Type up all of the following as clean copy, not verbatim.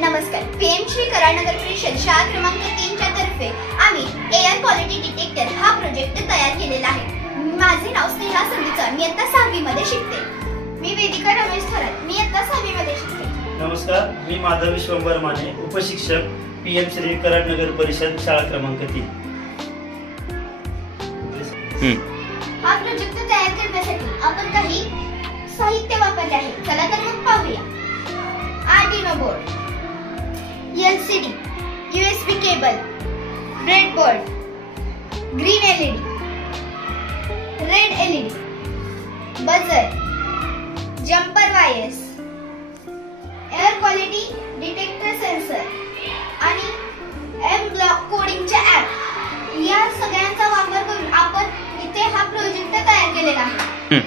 नमस्कार. पीएम श्री कराडनगर परिषद शाळा क्रमांक 3 च्या तर्फे आम्ही एअर क्वालिटी डिटेक्टर हा प्रोजेक्ट तयार केलेला आहे. माझे नाव स्नेहा संदीचा, मी इयत्ता 6वी मध्ये शिकते. मी वेदिका रमेश थोरात, मी इयत्ता 6वी मध्ये शिकते. नमस्कार, मी माधव विश्वंभर माने, उपशिक्षक पीएम श्री कराडनगर परिषद शाळा क्रमांक 3. हा प्रोजेक्ट तयार करण्यासाठी आपण काही साहित्य वापरले आहे. चला तर मग पाहूया. Arduino board, LCD, USB cable, breadboard, green LED, red LED, buzzer, jumper wires, air quality detector sensor आणि M-ब्लॉक कोडिंगचे ऍप या सगळ्यांचा वापर करून आपण इथे हा प्रोजेक्ट तयार केलेला आहे.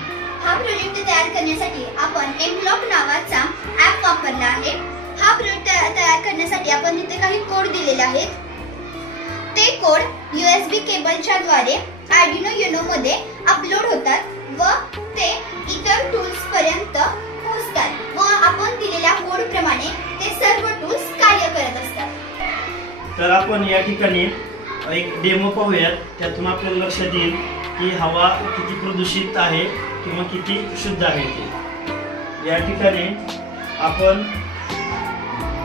हा प्रोजेक्ट तयार करण्यासाठी आपण M-ब्लॉक नावाचा ऍप वापरला आहे. हा प्रोजेक्ट तयार करण्यासाठी आपण इथे काही कोड दिलेले आहेत. ते कोड USB केबलच्या द्वारे आर्डिनो युनो मध्ये अपलोड होतात व ते इतर टूल्स पर्यंत पोहोचतात व आपण दिलेल्या कोड प्रमाणे ते सर्व टूल्स कार्य करत असतात. तर आपण या ठिकाणी एक डेमो पाहूयात. त्यातून आपल्याला लक्षात येईल की हवा किती प्रदूषित आहे किंवा किती शुद्ध आहे ते. या ठिकाणी आपण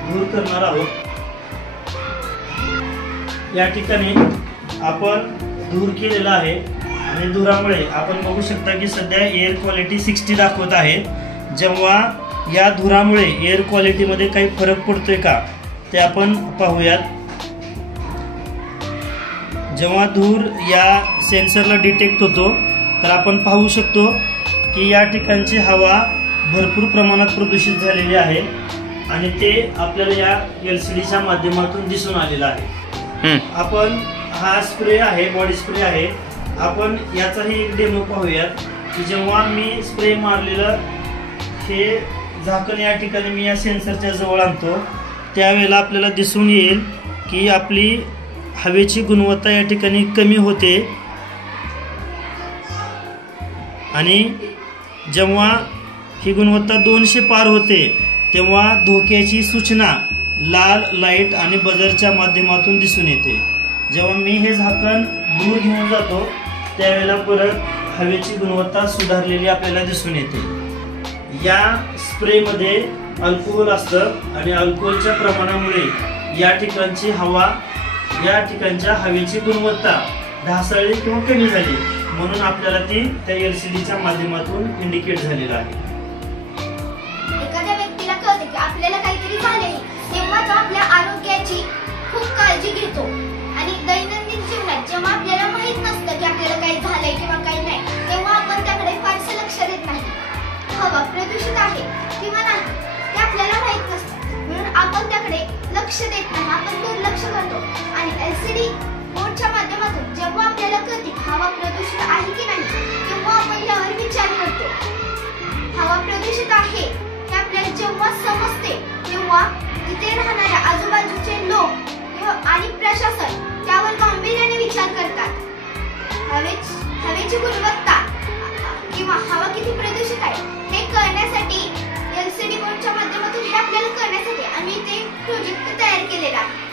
धूर करणार आहोत. या ठिकाणी आपण धूर केलेला आहे आणि धुरामुळे आपण बघू शकता की सध्या एअर क्वालिटी 60 दाखवत आहे. जेव्हा या धुरामुळे एअर क्वालिटी मध्ये काही फरक पडतोय का ते आपण पाहूयात. जेव्हा धूर या सेन्सरला डिटेक्ट होतो तर आपण पाहू शकतो की या ठिकाणची हवा भरपूर प्रमाणात प्रदूषित झालेली आहे आणि ते आपल्याला या LCDच्या माध्यमातून दिसून आलेलं आहे. आपण हा स्प्रे आहे, बॉडी स्प्रे आहे. आपण याचाही एक डेमो पाहूयात की जेव्हा मी स्प्रे मारलेलं हे झाकण या ठिकाणी मी या सेन्सरच्या जवळ आणतो त्यावेळेला आपल्याला दिसून येईल की आपली हवेची गुणवत्ता या ठिकाणी कमी होते आणि जेव्हा ही गुणवत्ता 200 पार होते तेव्हा धोक्याची सूचना लाल लाईट आणि बजरच्या माध्यमातून दिसून येते. जेव्हा मी हे झाकण दूर घेऊन जातो त्यावेळेला परत हवेची गुणवत्ता सुधारलेली आपल्याला दिसून येते. या स्प्रेमध्ये अल्कोहोल असतं आणि अल्कोहोलच्या प्रमाणामुळे या ठिकाणची हवा या ठिकाणच्या हवेची गुणवत्ता ढासळली किंवा कमी झाली म्हणून आपल्याला ती त्या LCDच्या माध्यमातून इंडिकेट झालेलं आहे. एखाद्या व्यक्तीला कळते की आपल्याला काहीतरी झाले तेव्हा तो आपल्या आरोग्याची खूप काळजी घेतो आणि दैनंदिन जीवनात जेव्हा आपल्याला माहित नसतं की आपल्याला काही झालंय किंवा काही नाही तेव्हा आपण त्याकडे फारसं लक्ष देत नाही. हवा प्रदूषित आहे किंवा नाही ते आपल्याला माहित नसतं म्हणून आपण त्याकडे लक्ष देत नाही, आपण दुर्लक्ष करतो आणि LCD बोर्डच्या माध्यमातून जेव्हा आपल्याला कळते हवा प्रदूषित आहे की नाही तेव्हा आपण त्यावर विचार करतो. हवा प्रदूषित आहे हे आपल्याला जेव्हा समजते तेव्हा तिथे राहणाऱ्या आजूबाजूचे लोक आणि प्रशासन त्यावर गांभीर्याने विचार करतात. हवेची गुणवत्ता किंवा हवा किती प्रदूषित आहे हे कळण्यासाठी LCD बोर्डच्या माध्यमातून हे आपल्याला कळण्यासाठी आम्ही ते प्रोजेक्ट तयार केलेला आहे.